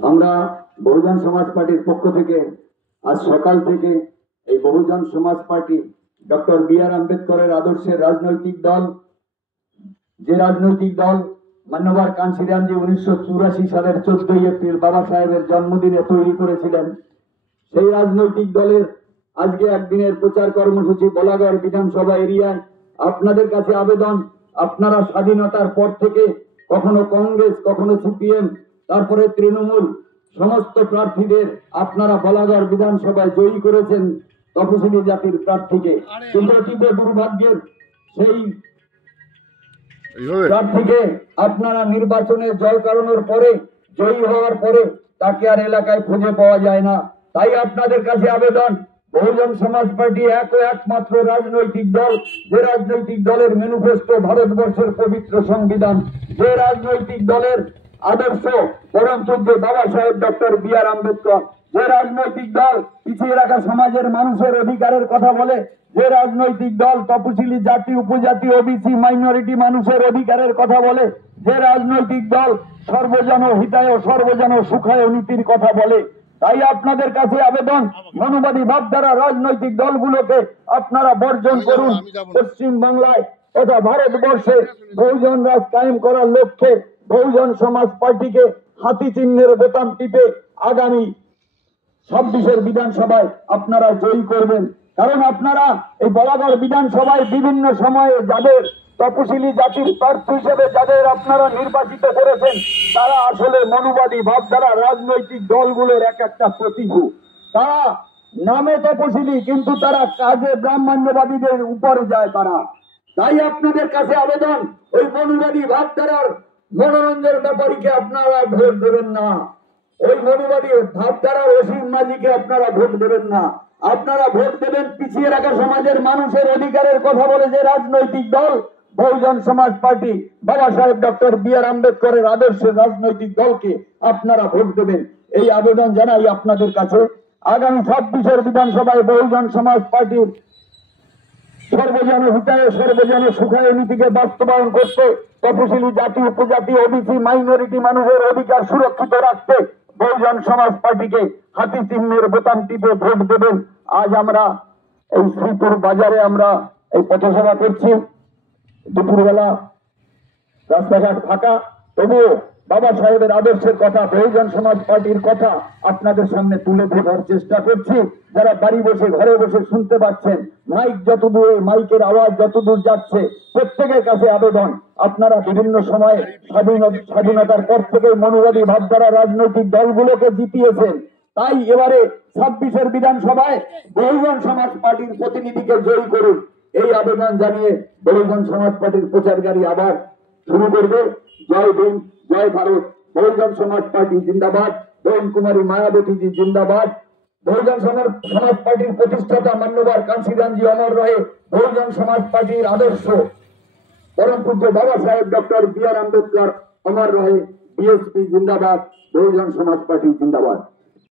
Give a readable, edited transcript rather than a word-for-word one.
আমরা বহুজন সমাজ পার্টির পক্ষ থেকে আজ সকাল থেকে এই বহুজন সমাজ পার্টি ডক্টর বি.আর. আম্বেদকরের আদর্শের রাজনৈতিক দল, যে রাজনৈতিক দল মান্যবর কাঞ্চীরামজি 1984 সালের 14 এপ্রিল বাবা সাহেবের জন্মদিনে তৈরি করেছিলেন, সেই রাজনৈতিক দলের আজকে একদিনের প্রচার কর্মসূচি বলাগড় বিধানসভা এরিয়ায়। আপনাদের কাছে আবেদন, আপনারা স্বাধীনতার পর থেকে কখনো কংগ্রেস, কখনো সিপিএম, তারপরে তৃণমূল, সমস্ত প্রার্থীদের আপনারা বলাগড় বিধানসভায় জয়ী করেছেন তপশিলি জাতির প্রার্থীকে, কিন্তু অতীব দুর্ভাগ্যের সেই প্রার্থীকে আপনারা নির্বাচনে জয় করানোর পরে, জয়ী হওয়ার পরে তাকে আর এলাকায় খুঁজে পাওয়া যায় না। তাই আপনাদের কাছে আবেদন, বহুজন সমাজ পার্টি একমাত্র রাজনৈতিক দল, যে রাজনৈতিক দলের ম্যানিফেস্টো ভারতবর্ষের পবিত্র সংবিধান, যে রাজনৈতিক দলের আদর্শ পরম পূজ্য বাবা সাহেব ডক্টর বি.আর. আম্বেদকর, যে রাজনৈতিক দল পিছিয়ে রাখা সমাজের মানুষের অধিকারের কথা বলে, যে রাজনৈতিক দল তপশিলি জাতি, উপজাতি, ওবিসি, মাইনরিটি মানুষের অধিকারের কথা বলে, যে রাজনৈতিক দল সর্বজন হিতায় সর্বজন সুখায় নীতির কথা বলে। তাই আপনাদের কাছে আবেদন, মনোবাদী ভাবধারা রাজনৈতিক দলগুলোকে আপনারা বর্জন করুন। পশ্চিম বাংলায় তথা ভারতবর্ষে বহুজন রাজ কায়েম করার লক্ষ্যে বহুজন সমাজ পার্টিকে হাতি চিহ্নের বোতাম টিপে আগামী 26 বিধানসভায় আপনারা জয়ী করবেন। কারণ আপনারা এই বলাগড় বিধানসভায় বিভিন্ন সময়ে যাদের তপশিলি জাতির প্রার্থী হিসেবে যাদের আপনারা নির্বাচিত করেছেন, তারা আসলে মনোবাদী ভাবধারা রাজনৈতিক দলগুলোর একটা প্রতিভূ। তারা নামে তপশিলি, কিন্তু তারা কাজে ব্রাহ্মণ্যবাদীদের উপরে যায় তারা। তাই আপনাদের কাছে আবেদন, ওই মনোবাদী ভাবধারার মনোরঞ্জন ব্যাপারীকে আপনারা ভোট দেবেন না, ওই মনোবাদী ভাবধারার অসীম মাঝিকে আপনারা ভোট দেবেন না। আপনারা ভোট দেবেন পিছিয়ে রাখা সমাজের মানুষের অধিকারের কথা বলে যে রাজনৈতিক দল বহুজন সমাজ পার্টি, বাবা সাহেব ডক্টর বি.আর. আম্বেদকরের আদর্শের রাজনৈতিক দলকে আপনারা ভোট দেবেন। এই আবেদন জানাই আপনাদের কাছে। আগামী 26 বিধানসভায় বহুজন সমাজ পার্টির সর্বজন হিতায় সর্বজন সুখায় নীতিকে বাস্তবায়ন করতে, তপশিলি জাতি, উপজাতি, ওবিসি, মাইনরিটি মানুষের অধিকার সুরক্ষিত রাখতে বহুজন সমাজ পার্টিকে হাতি চিহ্নের বোতাম টিপে ভোট দেবেন। আজ আমরা এই শ্রীপুর বাজারে আমরা এই পথসভা করছি, দুপুরবেলা রাস্তাঘাট ফাঁকা, তবুও বাবা সাহেবের আদর্শের কথা, বহুজন সমাজ পার্টির কথা আপনাদের সামনে তুলে ধরার চেষ্টা করছি। যারা বাড়ি বসে ঘরে বসে শুনতে পাচ্ছেন, মাইক যতদূর, মাইকের আওয়াজ যতদূর যাচ্ছে, প্রত্যেকের কাছে আবেদন, আপনারা বিভিন্ন সময়ে স্বাধীনতার পর থেকে মনোবাদী ভাবধারা রাজনৈতিক দলগুলোকে জিতিয়েছেন। তাই এবারে 26 বিধানসভায় বহুজন সমাজ পার্টির প্রতিনিধিকে জয়ী করুন। এই আবেদন জানিয়ে বহুজন সমাজ পার্টির প্রচার গাড়ি আবার শুরু করবে। জয় ভীম, জয় ভারত, বহুজন সমাজ পার্টি জিন্দাবাদ, বেগম কুমারী মায়াবতীজি জিন্দাবাদ, বহুজন সমাজ পার্টির প্রতিষ্ঠাতা মান্যবর কাঞ্চীরামজি অমর রহে, বহুজন সমাজ পার্টির আদর্শ পরম পূজ্য বাবা সাহেব ডক্টর বি.আর. আম্বেদকর অমর রহে, বিএসপি জিন্দাবাদ, বহুজন সমাজ পার্টি জিন্দাবাদ।